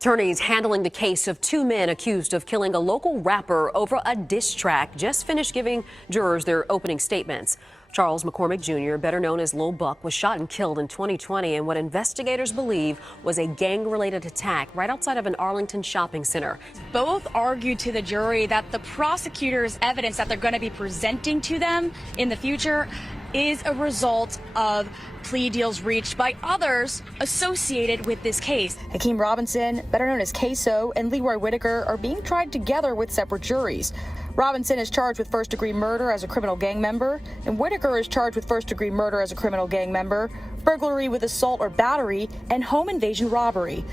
Attorneys handling the case of two men accused of killing a local rapper over a diss track just finished giving jurors their opening statements. Charles McCormick Jr., better known as Lil Buck, was shot and killed in 2020 in what investigators believe was a gang-related attack right outside of an Arlington shopping center. Both argued to the jury that the prosecutor's evidence that they're going to be presenting to them in the future is a result of plea deals reached by others associated with this case. Hakeem Robinson, better known as Ksoo, and Leroy Whitaker are being tried together with separate juries. Robinson is charged with first-degree murder as a criminal gang member, and Whitaker is charged with first-degree murder as a criminal gang member, burglary with assault or battery, and home invasion robbery.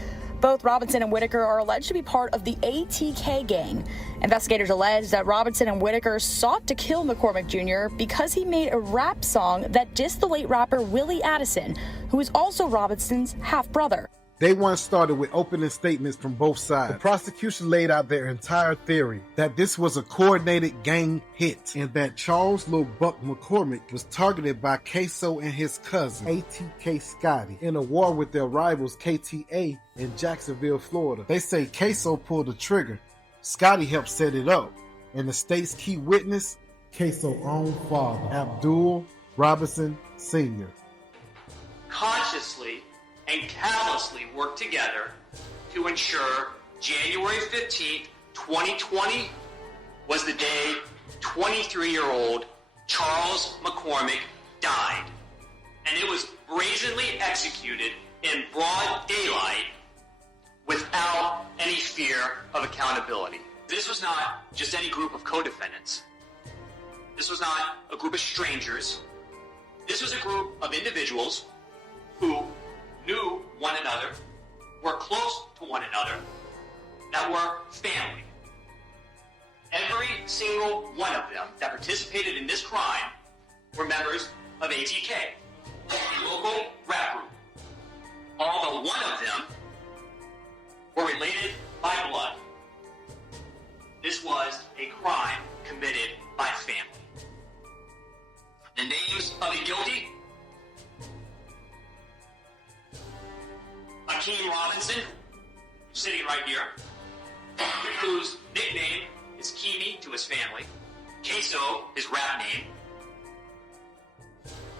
Both Robinson and Whitaker are alleged to be part of the ATK gang. Investigators allege that Robinson and Whitaker sought to kill McCormick Jr. because he made a rap song that dissed the late rapper Willie Addison, who is also Robinson's half-brother. Day one started with opening statements from both sides. The prosecution laid out their entire theory that this was a coordinated gang hit and that Charles Lil Buck McCormick was targeted by Ksoo and his cousin, ATK Scotty, in a war with their rivals KTA in Jacksonville, Florida. They say Ksoo pulled the trigger, Scotty helped set it up, and the state's key witness, Ksoo's own father, Abdul Robinson Sr. Consciously and callously worked together to ensure January 15th, 2020 was the day 23-year-old Charles McCormick died. And it was brazenly executed in broad daylight without any fear of accountability. This was not just any group of co-defendants. This was not a group of strangers. This was a group of individuals who knew one another, were close to one another, that were family. Every single one of them that participated in this crime were members of ATK, a local rap group. Although one of them were related by blood, this was a crime committed by family. The names of the guilty: Hakeem Robinson, sitting right here, whose nickname is Keemy to his family. Ksoo, his rap name.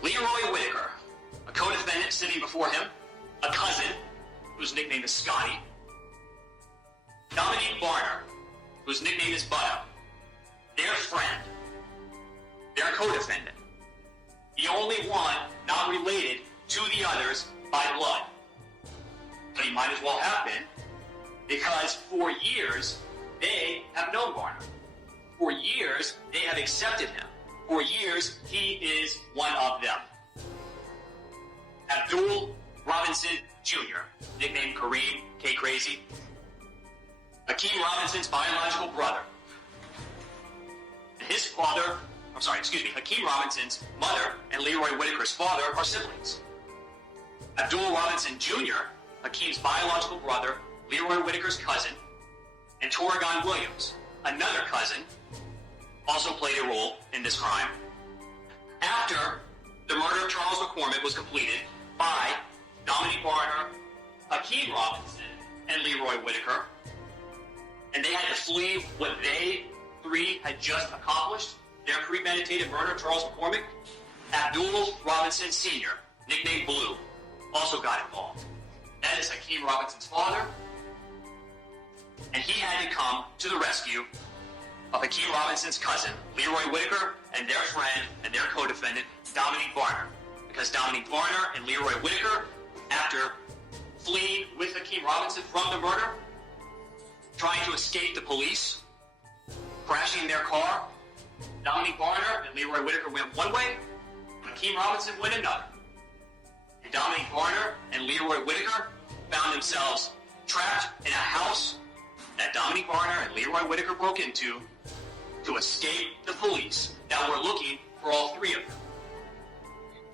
Leroy Whitaker, a co-defendant sitting before him, a cousin, whose nickname is Scotty. Dominique Barner, whose nickname is Butter, their friend, their co-defendant. The only one not related to the others by blood. But he might as well have been, because for years, they have known Barner. For years, they have accepted him. For years, he is one of them. Abdul Robinson Jr., nicknamed Kareem, K Crazy. Hakeem Robinson's biological brother. His father, Hakeem Robinson's mother and Leroy Whitaker's father are siblings. Abdul Robinson Jr., Hakeem's biological brother, Leroy Whitaker's cousin, and Torrigan Williams, another cousin, also played a role in this crime. After the murder of Charles McCormick was completed by Dominique Barner, Hakeem Robinson, and Leroy Whitaker, and they had to flee what they three had just accomplished, their premeditated murder of Charles McCormick, Abdul Robinson Sr., nicknamed Blue, also got involved. That is Hakeem Robinson's father, and he had to come to the rescue of Hakeem Robinson's cousin, Leroy Whitaker, and their friend and their co-defendant, Dominique Barner. Because Dominique Barner and Leroy Whitaker, after fleeing with Hakeem Robinson from the murder, trying to escape the police, crashing their car, Dominique Barner and Leroy Whitaker went one way, Hakeem Robinson went another. And Dominique Barner and Leroy Whitaker found themselves trapped in a house that Dominique Barner and Leroy Whitaker broke into to escape the police that were looking for all three of them,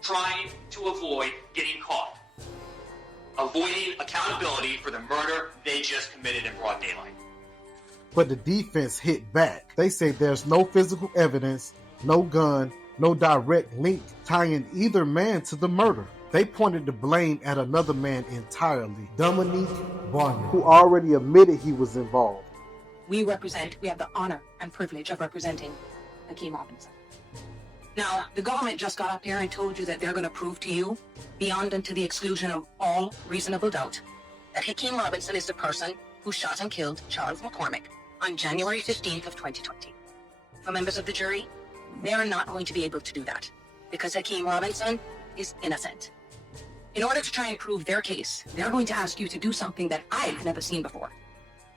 trying to avoid getting caught, avoiding accountability for the murder they just committed in broad daylight. But the defense hit back. They say there's no physical evidence, no gun, no direct link tying either man to the murder. They pointed the blame at another man entirely, Dominique Barner, who already admitted he was involved. We have the honor and privilege of representing Hakeem Robinson. Now, the government just got up here and told you that they're going to prove to you, beyond and to the exclusion of all reasonable doubt, that Hakeem Robinson is the person who shot and killed Charles McCormick on January 15th of 2020. For members of the jury, they're not going to be able to do that because Hakeem Robinson is innocent. In order to try and prove their case, they're going to ask you to do something that I've never seen before.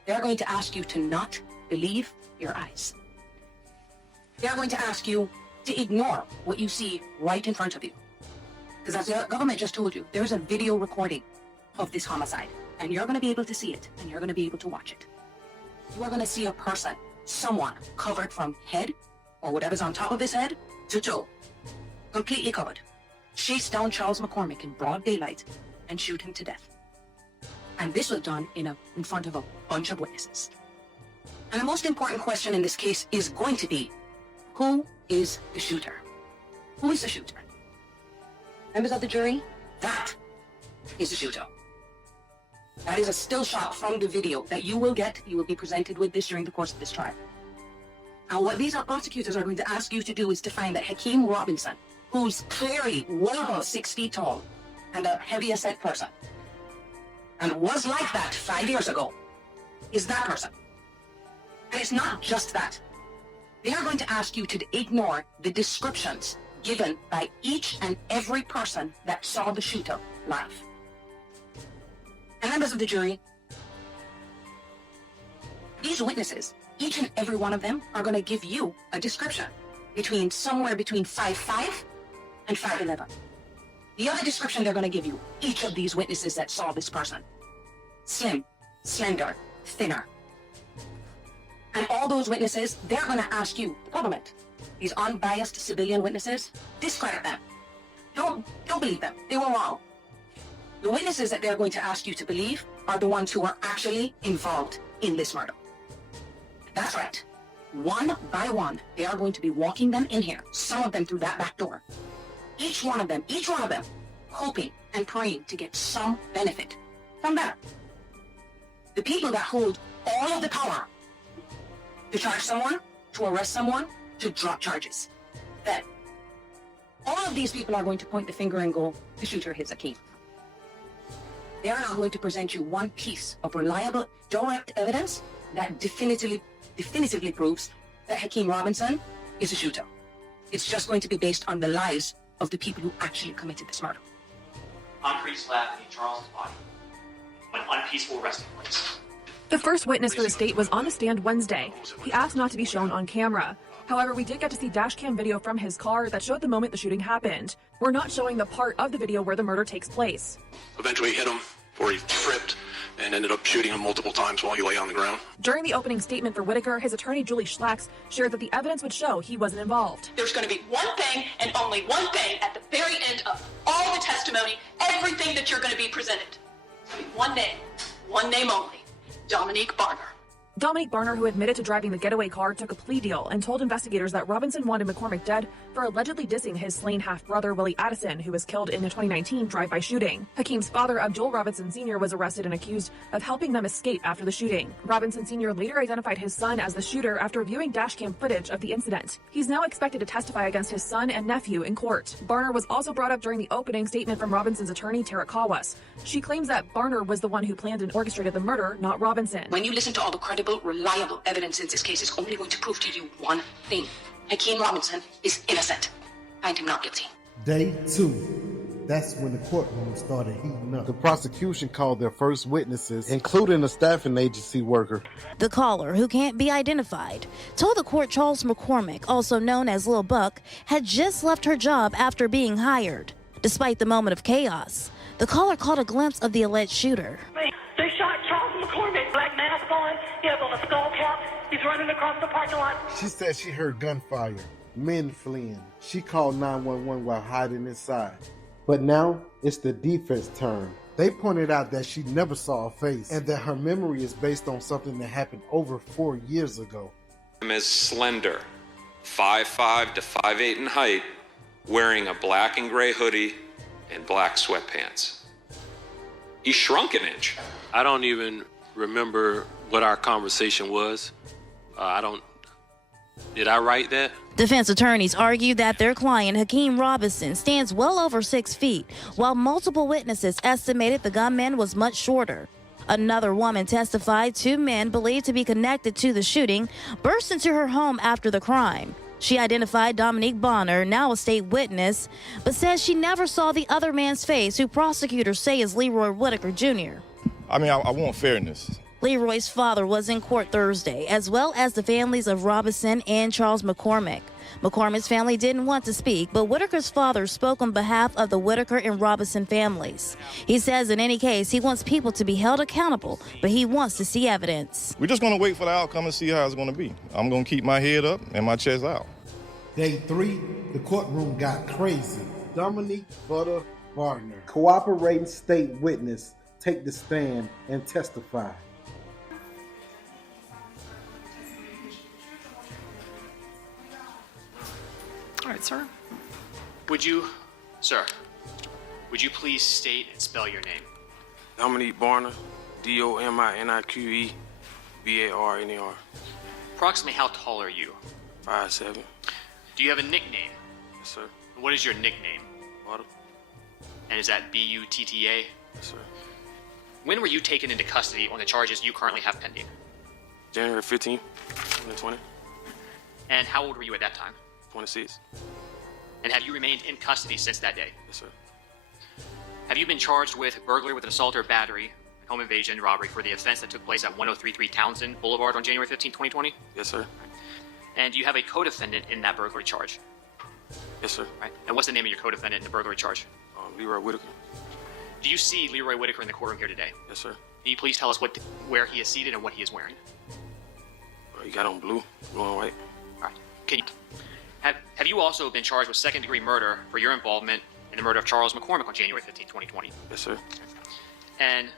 They're going to ask you to not believe your eyes. They're going to ask you to ignore what you see right in front of you. Because as the government just told you, there's a video recording of this homicide, and you're going to be able to see it, and you're going to be able to watch it. You are going to see a person, someone, covered from head, or whatever's on top of his head, to toe, completely covered, chase down Charles McCormick in broad daylight and shoot him to death. And this was done in front of a bunch of witnesses. And the most important question in this case is going to be, who is the shooter? Who is the shooter? Members of the jury, that is the shooter. That is a still shot from the video that you will get. You will be presented with this during the course of this trial. And what these prosecutors are going to ask you to do is to find that Hakeem Robinson, who's clearly well above 6 feet tall and a heavier set person, and was like that 5 years ago, is that person. And it's not just that. They are going to ask you to ignore the descriptions given by each and every person that saw the shooter live. And members of the jury, these witnesses, each and every one of them, are going to give you a description somewhere between 5'5" and 5'11". The other description they're going to give you, each of these witnesses that saw this person: slim, slender, thinner. And all those witnesses, they're going to ask you, the government, these unbiased civilian witnesses, discredit them. Don't believe them. They were wrong. The witnesses that they're going to ask you to believe are the ones who are actually involved in this murder. That's right. One by one, they are going to be walking them in here, some of them through that back door. Each one of them, hoping and praying to get some benefit from them. The people that hold all of the power to charge someone, to arrest someone, to drop charges. Then, all of these people are going to point the finger and go, the shooter is Hakeem. They are now going to present you one piece of reliable, direct evidence that definitively proves that Hakeem Robinson is a shooter. It's just going to be based on the lies of the people who actually committed this murder. Concrete slab beneath Charles's body. An unpeaceful resting place. The first witness for the state was on the stand Wednesday. He asked not to be shown on camera. However, we did get to see dashcam video from his car that showed the moment the shooting happened. We're not showing the part of the video where the murder takes place. Eventually hit him before he tripped and ended up shooting him multiple times while he lay on the ground. During the opening statement for Whitaker, his attorney Julie Schlacks shared that the evidence would show he wasn't involved. There's going to be one thing and only one thing at the very end of all the testimony, everything that you're going to be presented. It's going to be one name only, Dominique Barner. Dominique Barner, who admitted to driving the getaway car, took a plea deal and told investigators that Robinson wanted McCormick dead for allegedly dissing his slain half-brother Willie Addison, who was killed in the 2019 drive-by shooting. Hakeem's father, Abdul Robinson Sr., was arrested and accused of helping them escape after the shooting. Robinson Sr. later identified his son as the shooter after viewing dashcam footage of the incident. He's now expected to testify against his son and nephew in court. Barner was also brought up during the opening statement from Robinson's attorney, Tara Kawas. She claims that Barner was the one who planned and orchestrated the murder, not Robinson. When you listen to all the credible, reliable evidence in this case, it's only going to prove to you one thing. Hakeem Robinson is innocent. Find him not guilty. Day 2. That's when the courtroom started heating up. The prosecution called their first witnesses, including a staffing agency worker. The caller, who can't be identified, told the court Charles McCormick, also known as Lil Buck, had just left her job after being hired. Despite the moment of chaos, the caller caught a glimpse of the alleged shooter. They shot Charles McCormick, black mask on, he has on a skull cap, he's running across the parking lot. She said she heard gunfire, men fleeing. She called 911 while hiding inside. But now, it's the defense turn. They pointed out that she never saw a face, and that her memory is based on something that happened over 4 years ago. I'm as slender, 5'5" to 5'8" in height, wearing a black and gray hoodie and black sweatpants. He shrunk an inch. I don't even remember what our conversation was. Did I write that? Defense attorneys argue that their client, Hakeem Robinson, stands well over 6 feet, while multiple witnesses estimated the gunman was much shorter. Another woman testified 2 men believed to be connected to the shooting burst into her home after the crime. She identified Dominique Barner, now a state witness, but says she never saw the other man's face, who prosecutors say is Leroy Whitaker Jr. I mean, I want fairness. Leroy's father was in court Thursday, as well as the families of Robinson and Charles McCormick. McCormick's family didn't want to speak, but Whitaker's father spoke on behalf of the Whitaker and Robinson families. He says in any case, he wants people to be held accountable, but he wants to see evidence. We're just going to wait for the outcome and see how it's going to be. I'm going to keep my head up and my chest out. Day 3, the courtroom got crazy. Dominique Barner, cooperating state witness, take the stand and testify. All right, sir. Would you please state and spell your name? Dominique Barner, Dominique Barner. Approximately how tall are you? 5'7". Do you have a nickname? Yes, sir. What is your nickname? Butta. And is that B-U-T-T-A? Yes, sir. When were you taken into custody on the charges you currently have pending? January 15, 2020. And how old were you at that time? 26. And have you remained in custody since that day? Yes, sir. Have you been charged with burglary with an assault or battery, home invasion, robbery for the offense that took place at 1033 Townsend Boulevard on January 15, 2020? Yes, sir. And do you have a co-defendant in that burglary charge? Yes, sir. Right. And what's the name of your co-defendant in the burglary charge? Leroy Whitaker. Do you see Leroy Whitaker in the courtroom here today? Yes, sir. Can you please tell us where he is seated and what he is wearing? He got on blue and white. All right. Can you... Have you also been charged with second-degree murder for your involvement in the murder of Charles McCormick on January 15, 2020? Yes, sir. And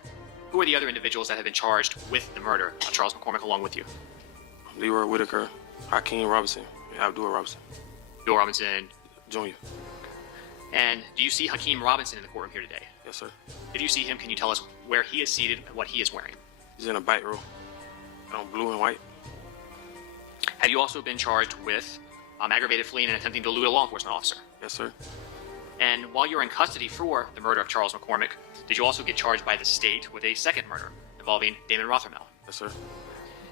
who are the other individuals that have been charged with the murder of Charles McCormick along with you? Leroy Whitaker, Hakeem Robinson, and Abdul Robinson. Abdul Robinson Jr. And do you see Hakeem Robinson in the courtroom here today? Yes, sir. If you see him, can you tell us where he is seated and what he is wearing? He's in a bike row. On blue and white. Have you also been charged with aggravated fleeing and attempting to elude a law enforcement officer? Yes, sir. And while you were in custody for the murder of Charles McCormick, did you also get charged by the state with a second murder involving Damon Rothermel? Yes, sir.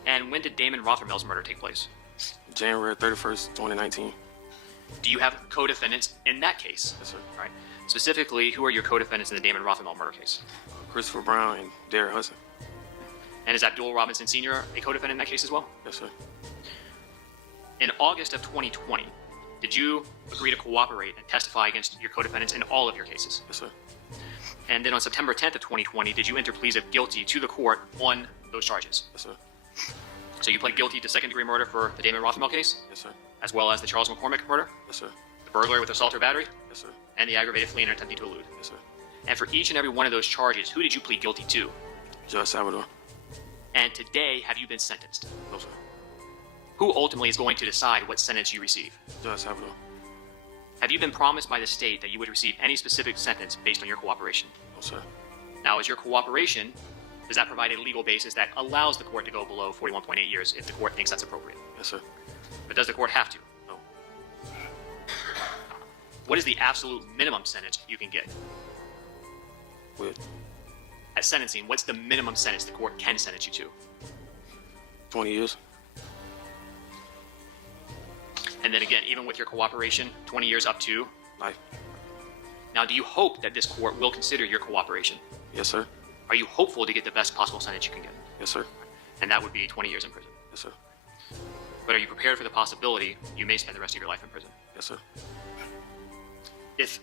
And when did Damon Rothermel's murder take place? January 31st, 2019. Do you have co-defendants in that case? Yes, sir. All right. Specifically, who are your co-defendants in the Damon Rothermel murder case? Christopher Brown and Derek Hudson. And is Abdul Robinson Sr. a co-defendant in that case as well? Yes, sir. In August of 2020, did you agree to cooperate and testify against your co-defendants in all of your cases? Yes, sir. And then on September 10th of 2020, did you enter pleas of guilty to the court on those charges? Yes, sir. So you pled guilty to second-degree murder for the Damon Rothermel case? Yes, sir. As well as the Charles McCormick murder? Yes, sir. The burglary with assault or battery? Yes, sir. And the aggravated fleeing and attempting to elude? Yes, sir. And for each and every one of those charges, who did you plead guilty to? Judge Salvador. And today, have you been sentenced? No, sir. Who ultimately is going to decide what sentence you receive? Judge Salvador. Have you been promised by the state that you would receive any specific sentence based on your cooperation? No, sir. Now, is your cooperation, does that provide a legal basis that allows the court to go below 41.8 years if the court thinks that's appropriate? Yes, sir. But does the court have to? No. What is the absolute minimum sentence you can get? With? At sentencing, what's the minimum sentence the court can sentence you to? 20 years. And then again, even with your cooperation, 20 years up to? Life. Now, do you hope that this court will consider your cooperation? Yes, sir. Are you hopeful to get the best possible sentence you can get? Yes, sir. And that would be 20 years in prison? Yes, sir. But are you prepared for the possibility you may spend the rest of your life in prison? Yes, sir. If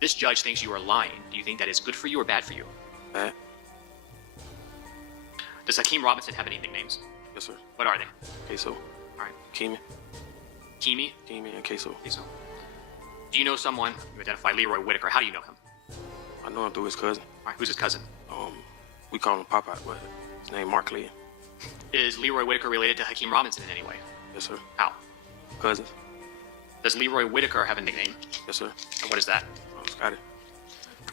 this judge thinks you are lying, do you think that is good for you or bad for you? Bad. Does Hakeem Robinson have any nicknames? Yes, sir. What are they? Ksoo. All right. Kimi. Kimi? Kimi and Ksoo. Ksoo. Do you know someone, you identify Leroy Whitaker, how do you know him? I know him through his cousin. All right, who's his cousin? We call him Popeye, but his name Mark Lee. Is Leroy Whitaker related to Hakeem Robinson in any way? Yes, sir. How? Cousins. Does Leroy Whitaker have a nickname? Yes, sir. And what is that? Scotty.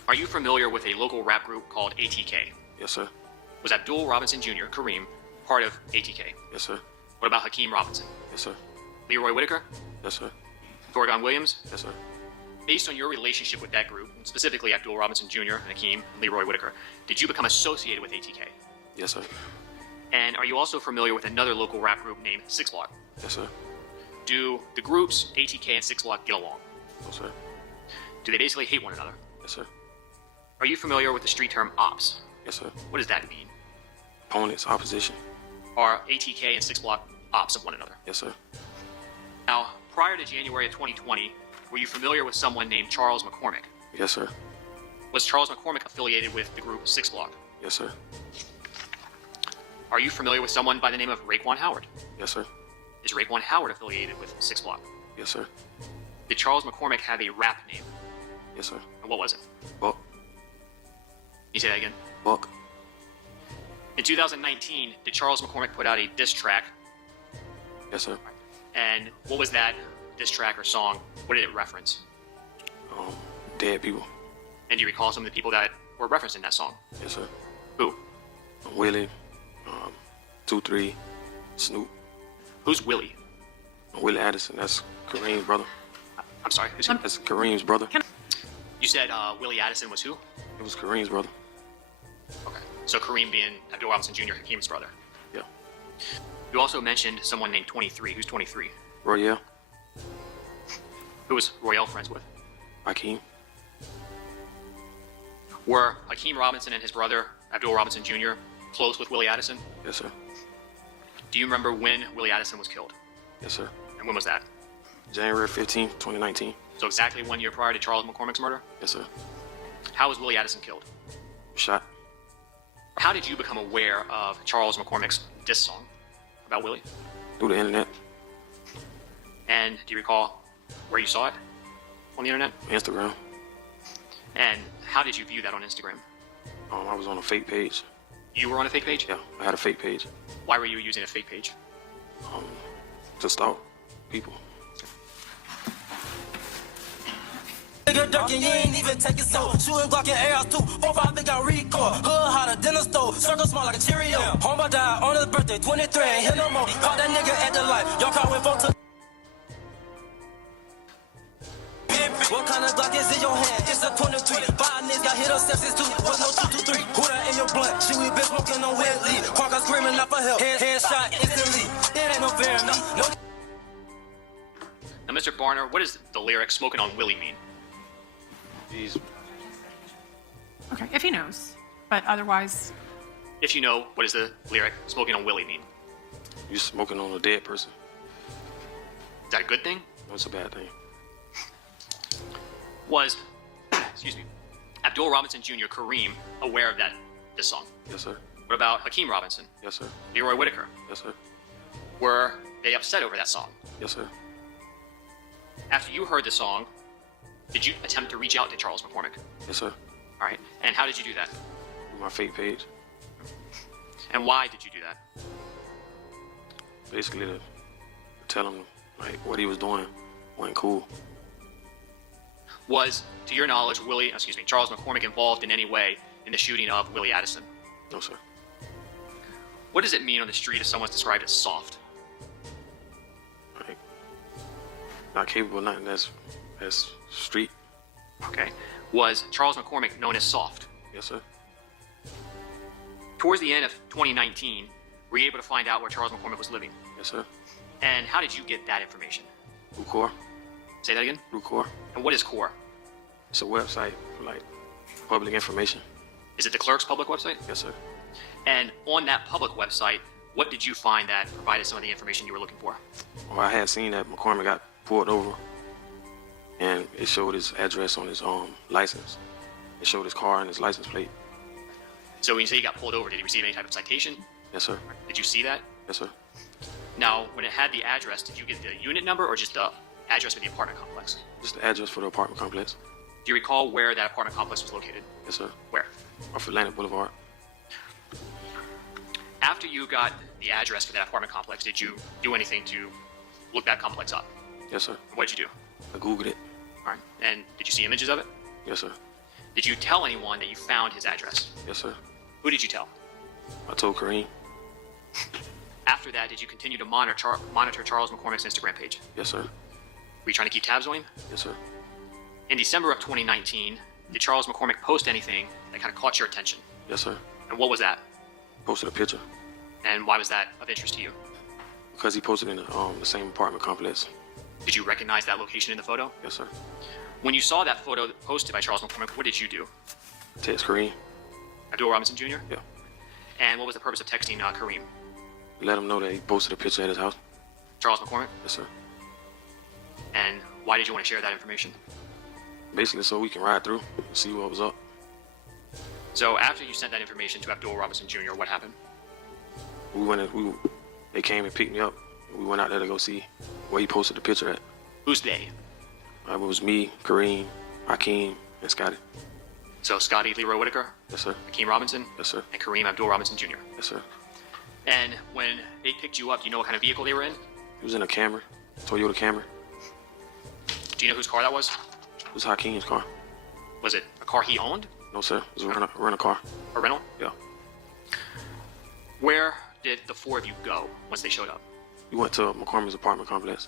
Are you familiar with a local rap group called ATK? Yes, sir. Was Abdul Robinson Jr., Kareem, part of ATK? Yes, sir. What about Hakeem Robinson? Yes, sir. Leroy Whitaker? Yes, sir. Thorgon Williams? Yes, sir. Based on your relationship with that group, specifically Abdul Robinson Jr., Hakeem, and Leroy Whitaker, did you become associated with ATK? Yes, sir. And are you also familiar with another local rap group named Six Block? Yes, sir. Do the groups ATK and Six Block get along? No, sir. Do they basically hate one another? Yes, sir. Are you familiar with the street term ops? Yes, sir. What does that mean? Opponents, opposition. Are ATK and Six Block ops of one another? Yes, sir. Now, prior to January of 2020, were you familiar with someone named Charles McCormick? Yes, sir. Was Charles McCormick affiliated with the group Six Block? Yes, sir. Are you familiar with someone by the name of Raekwon Howard? Yes, sir. Is Raekwon Howard affiliated with Six Block? Yes, sir. Did Charles McCormick have a rap name? Yes, sir. And what was it? Buck. Can you say that again? Buck. In 2019, did Charles McCormick put out a diss track? Yes, sir. And what was that diss track or song? What did it reference? Dead people. And do you recall some of the people that were referenced in that song? Yes, sir. Who? Willie, 2-3, Snoop. Who's Willie? Willie Addison, that's Kareem's brother. I'm sorry. That's Kareem's brother. You said Willie Addison was who? It was Kareem's brother. Okay. So Kareem being Abdul Robinson Jr., Hakeem's brother. Yeah. You also mentioned someone named 23. Who's 23? Royale. Who was Royale friends with? Hakeem. Were Hakeem Robinson and his brother, Abdul Robinson Jr., close with Willie Addison? Yes, sir. Do you remember when Willie Addison was killed? Yes, sir. And when was that? January 15th, 2019. So exactly 1 year prior to Charles McCormick's murder? Yes, sir. How was Willie Addison killed? Shot. How did you become aware of Charles McCormick's diss song about Willie? Through the internet. And do you recall where you saw it on the internet? Instagram. And how did you view that on Instagram? I was on a fake page. You were on a fake page? Yeah, I had a fake page. Why were you using a fake page? To stalk people. Nigga ducking, you ain't even take it so. Shooting Glock in AR too. 4-5 big got recoil. Hood hot a dinner stove. Circle small like a Cheerio. Homeboy died on his birthday. 23 ain't hit no more. Caught that nigga at the light. Y'all car went for to. What kind of Glock is in your hand? It's a 23. 5 niggas got hit up sepsis too. Was no 223. Who that in your blunt? Shit, we been smoking on wet lead. Parker screaming out for help. Headshot instantly. It ain't no fair enough. No. Now, Mr. Barner, what does the lyric "smoking on Willie" mean? Jeez. Okay, if he knows, but otherwise. If you know, what does the lyric "smoking on Willie" mean? You smoking on a dead person. Is that a good thing? No, it's a bad thing. Was, excuse me, Abdul Robinson Jr., Kareem, aware of this song? Yes, sir. What about Hakeem Robinson? Yes, sir. Leroy Whitaker? Yes, sir. Were they upset over that song? Yes, sir. After you heard the song, did you attempt to reach out to Charles McCormick? Yes, sir. All right. And how did you do that? With my fake page. And why did you do that? Basically to tell him like what he was doing wasn't cool. Was, to your knowledge, Charles McCormick involved in any way in the shooting of Willie Addison? No, sir. What does it mean on the street if someone's described as soft? Like, not capable, nothing that's street. Okay. Was Charles McCormick known as soft? Yes, sir. Towards the end of 2019, were you able to find out where Charles McCormick was living? Yes, sir. And how did you get that information? Through Core. Say that again? Through Core. And what is Core? It's a website for like public information. Is it the clerk's public website? Yes, sir. And on that public website, what did you find that provided some of the information you were looking for? Well, I had seen that McCormick got pulled over, and it showed his address on his license. It showed his car and his license plate. So when you say he got pulled over, did he receive any type of citation? Yes, sir. Did you see that? Yes, sir. Now, when it had the address, did you get the unit number or just the address for the apartment complex? Just the address for the apartment complex. Do you recall where that apartment complex was located? Yes, sir. Where? Off Atlantic Boulevard. After you got the address for that apartment complex, did you do anything to look that complex up? Yes, sir. What did you do? I Googled it. All right. And did you see images of it? Yes, sir. Did you tell anyone that you found his address? Yes, sir. Who did you tell? I told Kareem. After that, did you continue to monitor Charles McCormick's Instagram page? Yes, sir. Were you trying to keep tabs on him? Yes, sir. In December of 2019, did Charles McCormick post anything that kind of caught your attention? Yes, sir. And what was that? Posted a picture. And why was that of interest to you? Because he posted in the same apartment complex. Did you recognize that location in the photo? Yes, sir. When you saw that photo posted by Charles McCormick, what did you do? Text Kareem. Abdul Robinson Jr.? Yeah. And what was the purpose of texting Kareem? Let him know that he posted a picture at his house. Charles McCormick? Yes, sir. And why did you want to share that information? Basically so we can ride through and see what was up. So after you sent that information to Abdul Robinson Jr., what happened? They came and picked me up. And we went out there to go see where he posted the picture at. Who's they? It was me, Kareem, Hakeem, and Scotty. So Scotty Leroy Whitaker? Yes, sir. Hakeem Robinson? Yes, sir. And Kareem Abdul Robinson Jr.? Yes, sir. And when they picked you up, do you know what kind of vehicle they were in? He was in a Camry, Toyota Camry. Do you know whose car that was? It was Hakeem's car. Was it a car he owned? No, sir. It was a rental car. A rental? Yeah. Where did the four of you go once they showed up? We went to McCormick's apartment complex.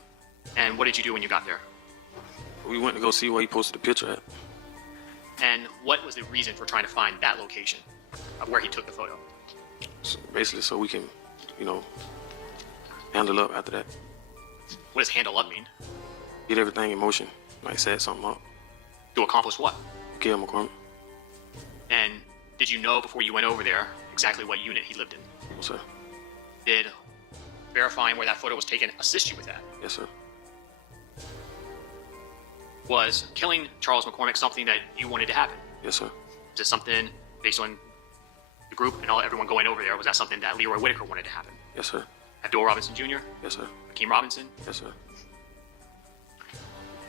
And what did you do when you got there? We went to go see where he posted the picture at. And what was the reason for trying to find that location of where he took the photo? So basically so we can, handle up after that. What does handle up mean? Get everything in motion, like set something up. To accomplish what? Kill McCormick. And did you know before you went over there exactly what unit he lived in? No, sir. Did verifying where that photo was taken assist you with that? Yes, sir. Was killing Charles McCormick something that you wanted to happen? Yes, sir. Is this something based on the group and everyone going over there? Was that something that Leroy Whitaker wanted to happen? Yes, sir. Abdul Robinson Jr.? Yes, sir. Hakeem Robinson? Yes, sir.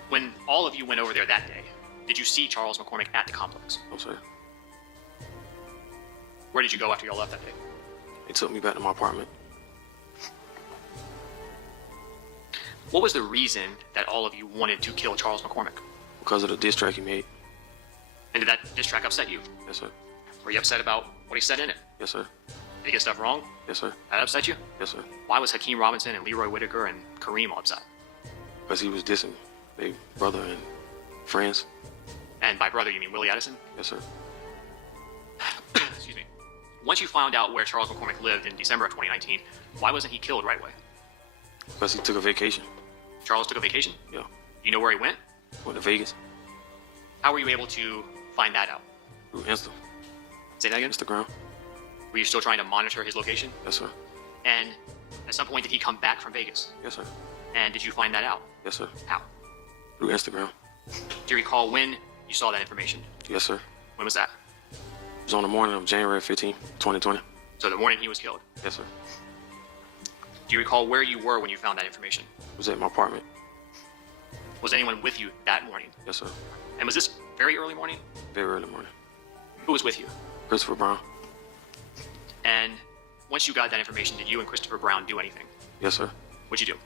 When all of you went over there that day, did you see Charles McCormick at the complex? No, sir. Where did you go after y'all left that day? They took me back to my apartment. What was the reason that all of you wanted to kill Charles McCormick? Because of the diss track he made. And did that diss track upset you? Yes, sir. Were you upset about what he said in it? Yes, sir. Did he get stuff wrong? Yes, sir. That upset you? Yes, sir. Why was Hakeem Robinson and Leroy Whitaker and Kareem all upset? Because he was dissing their brother and friends. And by brother, you mean Willie Addison? Yes, sir. Excuse me. Once you found out where Charles McCormick lived in December of 2019, why wasn't he killed right away? Because he took a vacation. Charles took a vacation? Yeah. You know where he went? Went to Vegas. How were you able to find that out? Through Insta. Say that again? Instagram. Were you still trying to monitor his location? Yes, sir. And at some point, did he come back from Vegas? Yes, sir. And did you find that out? Yes, sir. How? Through Instagram. Do you recall when you saw that information? Yes, sir. When was that? It was on the morning of January 15, 2020. So the morning he was killed? Yes, sir. Do you recall where you were when you found that information? It was at my apartment. Was anyone with you that morning? Yes, sir. And was this very early morning? Very early morning. Who was with you? Christopher Brown. And once you got that information, did you and Christopher Brown do anything? Yes, sir. What'd you do?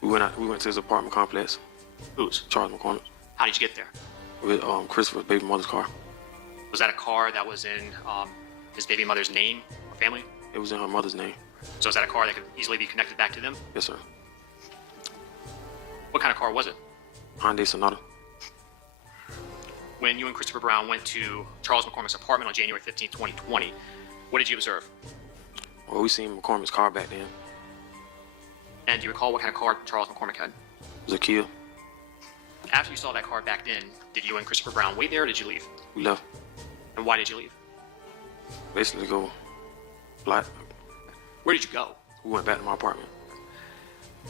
We went to his apartment complex. Whose? Charles McCormick. How did you get there? With Christopher's baby mother's car. Was that a car that was in his baby mother's name or family? It was in her mother's name. So is that a car that could easily be connected back to them? Yes, sir. What kind of car was it? Hyundai Sonata. When you and Christopher Brown went to Charles McCormick's apartment on January 15, 2020, what did you observe? Well, we seen McCormick's car back then. And do you recall what kind of car Charles McCormick had? It was a Kia. After you saw that car back then, did you and Christopher Brown wait there or did you leave? We left. And why did you leave? Basically go black. Where did you go? We went back to my apartment.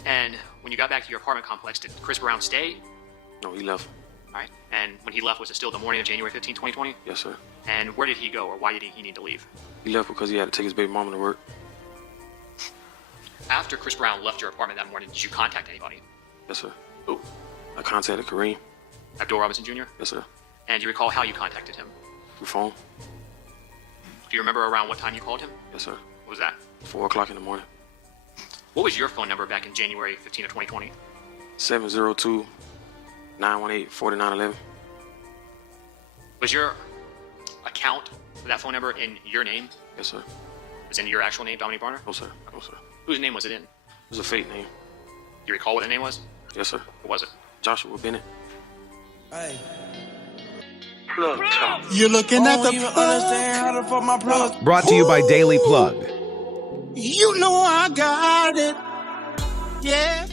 And when you got back to your apartment complex, did Chris Brown stay? No, he left. All right. And when he left, was it still the morning of January 15, 2020? Yes, sir. And where did he go, or why did he need to leave? He left because he had to take his baby mama to work. After Chris Brown left your apartment that morning, did you contact anybody? Yes, sir. Who? I contacted Kareem. Abdul Robinson Jr.? Yes, sir. And do you recall how you contacted him? Through phone. Do you remember around what time you called him? Yes, sir. What was that? 4 o'clock in the morning. What was your phone number back in January 15 of 2020? 702-918-4911. Was your account for that phone number in your name? Yes, sir. Was it in your actual name, Dominique Barner? No, sir. No, sir. Whose name was it in? It was a fake name. Do you recall what the name was? Yes, sir. What was it? Joshua Bennett. Hey. You're looking at the plug. Brought to you by Daily Plug. You know I got it. Yeah.